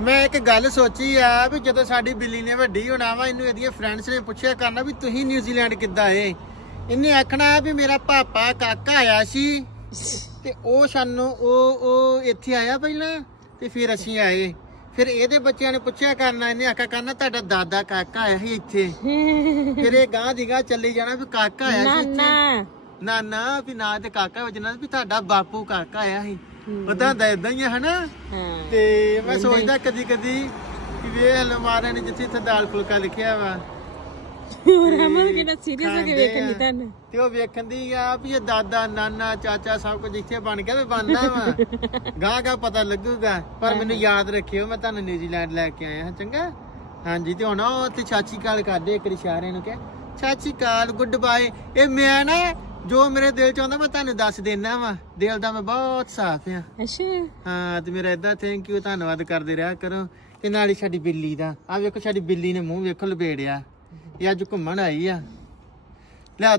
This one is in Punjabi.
ਮੈਂ ਇੱਕ ਗੱਲ ਸੋਚੀ ਆ ਵੀ ਜਦੋਂ ਸਾਡੀ ਬਿੱਲੀ ਨੇ ਵੱਡੀ ਹੋਣਾ ਵਾ ਇਹਨੂੰ ਇਹਦੀਆਂ ਫਰੈਂਡਸ ਨੇ ਪੁੱਛਿਆ ਕਰਨਾ ਵੀ ਤੁਸੀਂ ਨਿਊਜ਼ੀਲੈਂਡ ਕਿੱਦਾਂ ਆਏ ਇਹਨੇ ਆਖਣਾ ਵੀ ਮੇਰਾ ਪਾਪਾ ਕਾਕਾ ਆਇਆ ਸੀ ਤੇ ਉਹ ਸਾਨੂੰ ਉਹ ਉਹ ਇੱਥੇ ਆਇਆ ਪਹਿਲਾਂ ਤੇ ਫਿਰ ਅਸੀਂ ਆਏ। ਫਿਰ ਇਹਦੇ ਬੱਚਿਆਂ ਨੇ ਪੁੱਛਿਆ ਕਰਨਾ ਇਹਨੇ ਆਖਿਆ ਕਰਨਾ ਤੁਹਾਡਾ ਦਾਦਾ ਕਾਕਾ ਆਇਆ ਸੀ ਇੱਥੇ। ਫਿਰ ਇਹ ਗਾਂ ਦੀ ਗਾਂ ਚੱਲੀ ਜਾਣਾ ਵੀ ਕਾਕਾ ਆਇਆ ਸੀ ਇੱਥੇ। ਨਾ ਨਾ ਵੀ ਨਾ ਤੇ ਕਾਕਾ ਵਜਣਾ ਵੀ ਤੁਹਾਡਾ ਬਾਪੂ ਕਾਕਾ ਆਇਆ ਸੀ। ਪਤਾ ਹੁੰਦਾ ਇਦਾਂ ਹੀ ਆ ਹਨਾ? ਹਾਂ। ਤੇ ਮੈਂ ਸੋਚਦਾ ਕਦੀ ਕਦੀ ਕਿ ਵੇ ਅਲਮਾਰਾ ਨੇ ਜਿੱਥੇ ਇੱਥੇ ਦਾਲ ਫੁਲਕਾ ਲਿਖਿਆ ਵਾ। ਰਮਨ ਕਿੰਨਾ ਸੀਰੀਅਸ ਹੋ ਕੇ ਵੇਖਣ। ਦੀ ਤੁਹਾਨੂੰ? ਤੇ ਉਹ ਵੇਖਣ ਦੀ ਆ ਵੀ ਇਹ ਦਾਦਾ ਨਾਨਾ ਚਾਚਾ ਸਭ ਕੁਝ ਇੱਥੇ ਬਣ ਗਿਆ ਤੇ ਬਣਨਾ ਵਾ। ਗਾਂ ਗਾਂ ਪਤਾ ਲੱਗੂਗਾ। ਪਰ ਮੈਨੂੰ ਯਾਦ ਰੱਖਿਓ ਮੈਂ ਤੁਹਾਨੂੰ ਨਿਊਜ਼ੀਲੈਂਡ ਲੈ ਕੇ ਆਇਆ ਹਾਂ ਚੰਗਾ? ਹਾਂਜੀ ਤੇ ਹੁਣ ਉਹ ਤੇ ਚਾਚੀ ਕਾਲ ਕਰਦੇ ਇੱਕ ਇਸ਼ਾਰੇ ਨੂੰ ਕਿ ਚਾਚੀ ਕਾਲ ਗੁੱਡ ਬਾਏ ਇਹ ਮੈਂ ਨਾ ਜੋ ਮੇਰੇ ਦਿਲ ਚ ਆਉਂਦਾ ਮੈਂ ਤੁਹਾਨੂੰ ਦੱਸ ਦੇਣਾ ਵਾ। ਦਿਲ ਦਾ ਮੈਂ ਬਹੁਤ ਸਾਫ਼ ਆ। ਅੱਛਾ। ਹਾਂ ਤੇ ਮੇਰਾ ਇਦਾਂ ਥੈਂਕ ਯੂ ਧੰਨਵਾਦ ਕਰਦੇ ਰਿਹਾ ਕਰੋ। ਤੇ ਨਾਲ ਹੀ ਸਾਡੀ ਬਿੱਲੀ ਦਾ। ਆ ਵੇਖੋ ਸਾਡੀ ਬਿੱਲੀ ਨੇ ਮੂੰਹ ਵੇਖੋ ਲਪੇੜਿਆ ਇਹ ਅੱਜ ਘੁੰਮਣ ਆਈ ਆ। ਲੈ